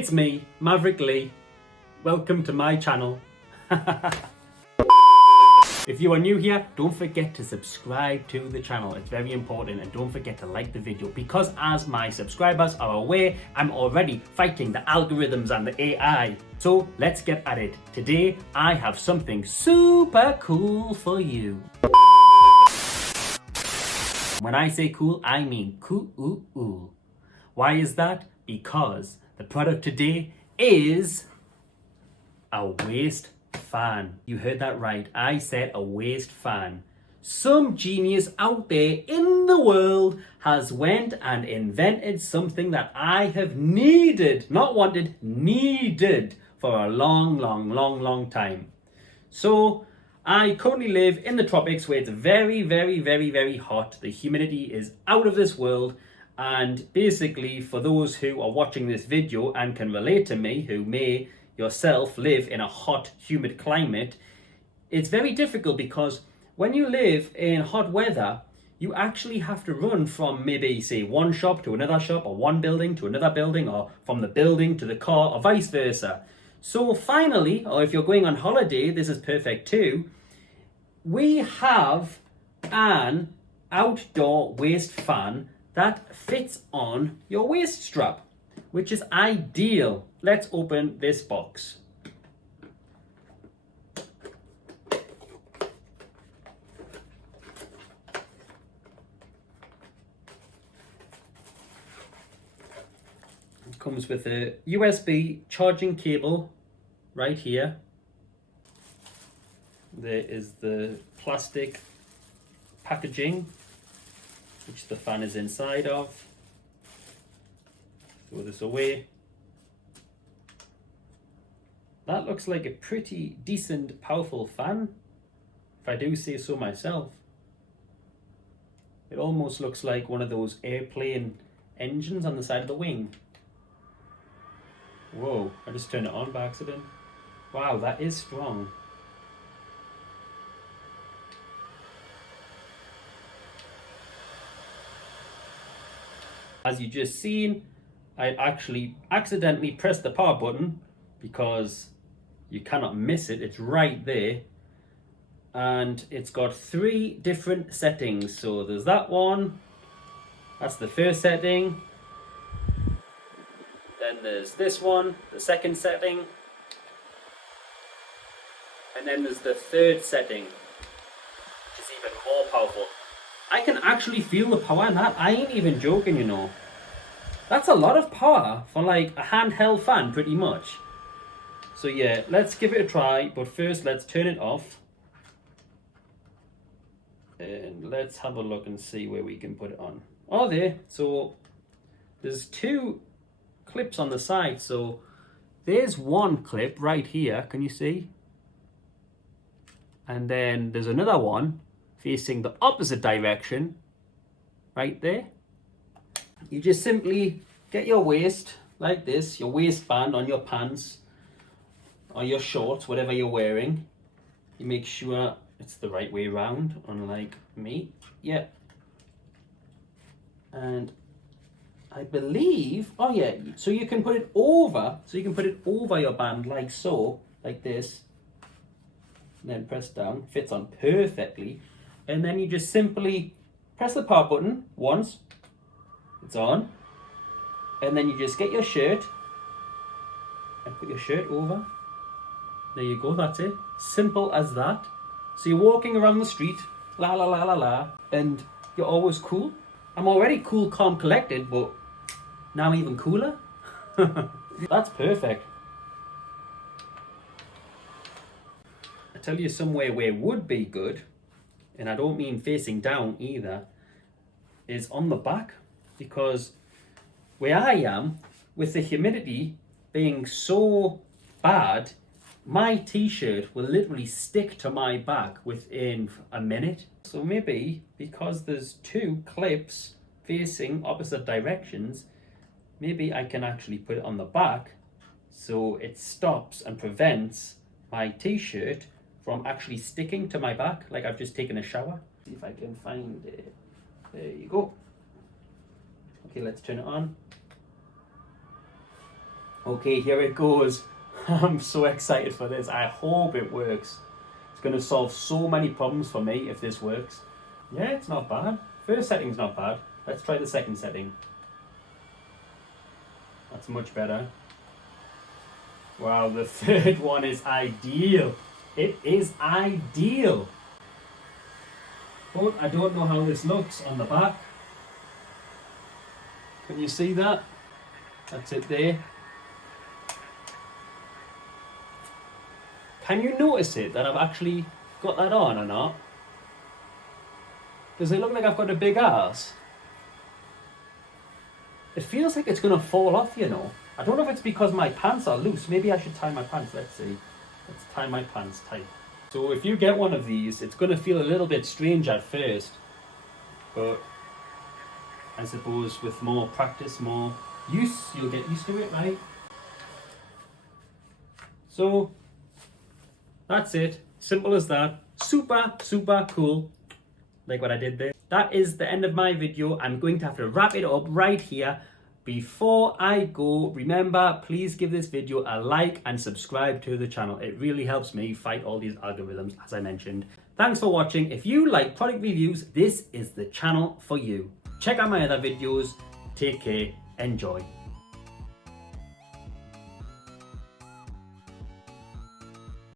It's me, Maverick Lee. Welcome to my channel. If you are new here, don't forget to subscribe to the channel. It's very important, and don't forget to like the video because as my subscribers are aware, I'm already fighting the algorithms and the AI. So let's get at it. Today, I have something super cool for you. When I say cool, I mean cool. Why is that? Because the product today is a waist fan. You heard that right. I said a waist fan. Some genius out there in the world has went and invented something that I have needed, not wanted, needed for a long time. So I currently live in the tropics where it's very hot. The humidity is out of this world. And basically, for those who are watching this video and can relate to me, who may yourself live in a hot, humid climate, it's very difficult because when you live in hot weather, you actually have to run from maybe, say, one shop to another shop, or one building to another building, or from the building to the car, or vice versa. So finally, or if you're going on holiday, this is perfect too, we have an outdoor waist fan that fits on your waist strap, which is ideal. Let's open this box. It comes with a USB charging cable right here. There is the plastic packaging which the fan is inside of. Throw this away. That looks like a pretty decent, powerful fan, if I do say so myself. It almost looks like one of those airplane engines on the side of the wing. Whoa, I just turned it on by accident. Wow, that is strong. As you just seen, I actually accidentally pressed the power button because you cannot miss it. It's right there. And it's got 3 different settings. So there's that one. That's the first setting. Then there's this one, the second setting. And then there's the third setting, which is even more powerful. I can actually feel the power in that. I ain't even joking, you know. That's a lot of power for like a handheld fan, pretty much. So yeah, let's give it a try. But first, let's turn it off. And let's have a look and see where we can put it on. Oh, there. So there's 2 clips on the side. So there's one clip right here. Can you see? And then there's another one facing the opposite direction, right there. You just simply get your waist like this, your waistband on your pants or your shorts, whatever you're wearing. You make sure it's the right way around, unlike me. Yeah. And I believe, oh yeah, so you can put it over, your band like so, like this. And then press down, fits on perfectly. And then you just simply press the power button once, it's on. And then you just get your shirt and put your shirt over. There you go, that's it. Simple as that. So you're walking around the street, and you're always cool. I'm already cool, calm, collected, but now even cooler. That's perfect. I tell you somewhere where it would be good, and I don't mean facing down either, is on the back, because where I am, with the humidity being so bad, my t-shirt will literally stick to my back within a minute. So maybe because there's 2 clips facing opposite directions, maybe I can actually put it on the back so it stops and prevents my t-shirt from actually sticking to my back like I've just taken a shower. See if I can find it. There you go. Okay, let's turn it on. Okay, here it goes. I'm so excited for this. I hope it works. It's going to solve so many problems for me if this works. Yeah, it's not bad. First setting's not bad. Let's try the second setting. That's much better. Wow, the third one is ideal. It is ideal. But I don't know how this looks on the back. Can you see that? That's it there. Can you notice it that I've actually got that on or not? Does it look like I've got a big ass? It feels like it's going to fall off, you know. I don't know if it's because my pants are loose. Maybe I should tie my pants. Let's see. Let's tie my pants tight. So if you get one of these, it's going to feel a little bit strange at first. But I suppose with more practice, more use, you'll get used to it, right? So that's it. Simple as that. Super, super cool. Like what I did there. That is the end of my video. I'm going to have to wrap it up right here. Before I go, remember, please give this video a like and subscribe to the channel. It really helps me fight all these algorithms, as I mentioned. Thanks for watching. If you like product reviews, this is the channel for you. Check out my other videos. Take care. Enjoy.